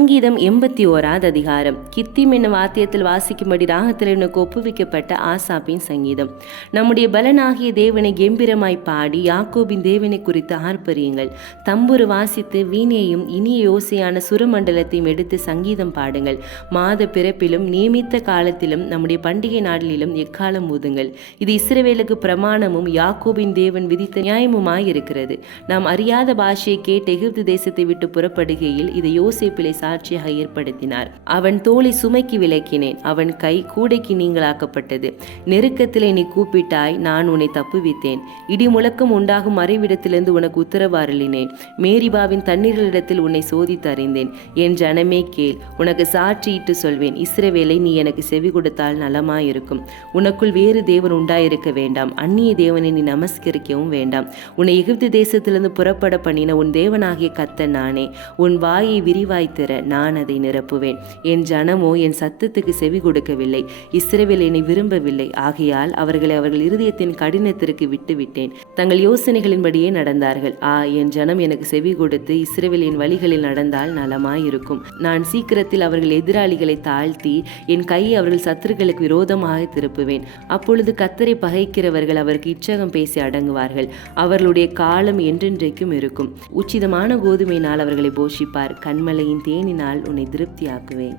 சங்கீதம் 81 அதிகாரம். கித்திம் என்னும் வாத்தியத்தில் வாசிக்கும்படி ராகத்தில் எனக்கு ஒப்புவிக்கப்பட்ட ஆசாப்பின் சங்கீதம். நம்முடைய பலனாகிய தேவனை கெம்பீரமாய் பாடி யாக்கோபின் தேவனை குறித்து ஆர்ப்பரியுங்கள். தம்புரு வாசித்து வீணையையும் இனிய யோசையான சுரமண்டலத்தையும் எடுத்து சங்கீதம் பாடுங்கள். மாத பிறப்பிலும் நியமித்த காலத்திலும் நம்முடைய பண்டிகை நாளிலும் எக்காலம் ஊதுங்கள். இது இஸ்ரவேலுக்கு பிரமாணமும் யாக்கோபின் தேவன் விதித்த நியாயமுமாய் இருக்கிறது. நாம் அறியாத பாஷையை கேட்டு எகிப்து தேசத்தை விட்டு புறப்படுகையில் இதை யோசேப்பிலே சாட்சியாக ஏற்படுத்தினார். அவன் தோலை சுமைக்கு விலக்கினேன், அவன் கை கூடைக்கு நீங்களாக்கப்பட்டது. நெருக்கத்திலே நீ கூப்பிட்டாய், நான் உன்னை தப்புவித்தேன். இடி முழக்கம் உண்டாகும் மறைவிடத்திலிருந்து உனக்கு உத்தரவு அருளினேன். மேரிபாவின் தண்ணீர்களிடத்தில் உன்னை சோதித்து அறிந்தேன். என் ஜனமே கேள், உனக்கு சாட்சியிட்டு சொல்வேன். இஸ்ரவேலை நீ எனக்கு செவி கொடுத்தால் நலமாயிருக்கும். உனக்குள் வேறு தேவன் உண்டாயிருக்க வேண்டாம், அந்நிய தேவனை நீ நமஸ்கரிக்கவும் வேண்டாம். உன்னை எகிப்து தேசத்திலிருந்து புறப்பட பண்ணின உன் தேவனாகிய கர்த்தர் நானே. உன் வாயை விரிவாய்த்திர, நான் அதை நிரப்புவேன். என் ஜனமோ என் சத்தத்துக்கு செவி கொடுக்கவில்லை, இஸ்ரவேல் என்னை விரும்பவில்லை. ஆகையால் அவர்களை அவர்கள் இருதயத்தின் கடினத்திற்கு விட்டுவிட்டேன், தங்கள் யோசனைகளின்படியே நடந்தார்கள். என் ஜனம் எனக்கு செவி கொடுத்து இஸ்ரவேல் என் வழிகளில் நடந்தால் நலமாயிருக்கும். நான் சீக்கிரத்தில் அவர்கள் எதிராளிகளை தாழ்த்தி என் கையை அவர்கள் சத்துருக்களுக்கு விரோதமாக திருப்புவேன். அப்பொழுது கர்த்தரை பகைக்கிறவர்கள் அவருக்கு இச்சகம் பேசி அடங்குவார்கள். அவர்களுடைய காலம் என்றென்றைக்கும் இருக்கும். உச்சிதமான கோதுமையினால் அவர்களை போஷிப்பார், கண்மலையின் தேனினால் உன்னை திருப்தியாக்குவேன்.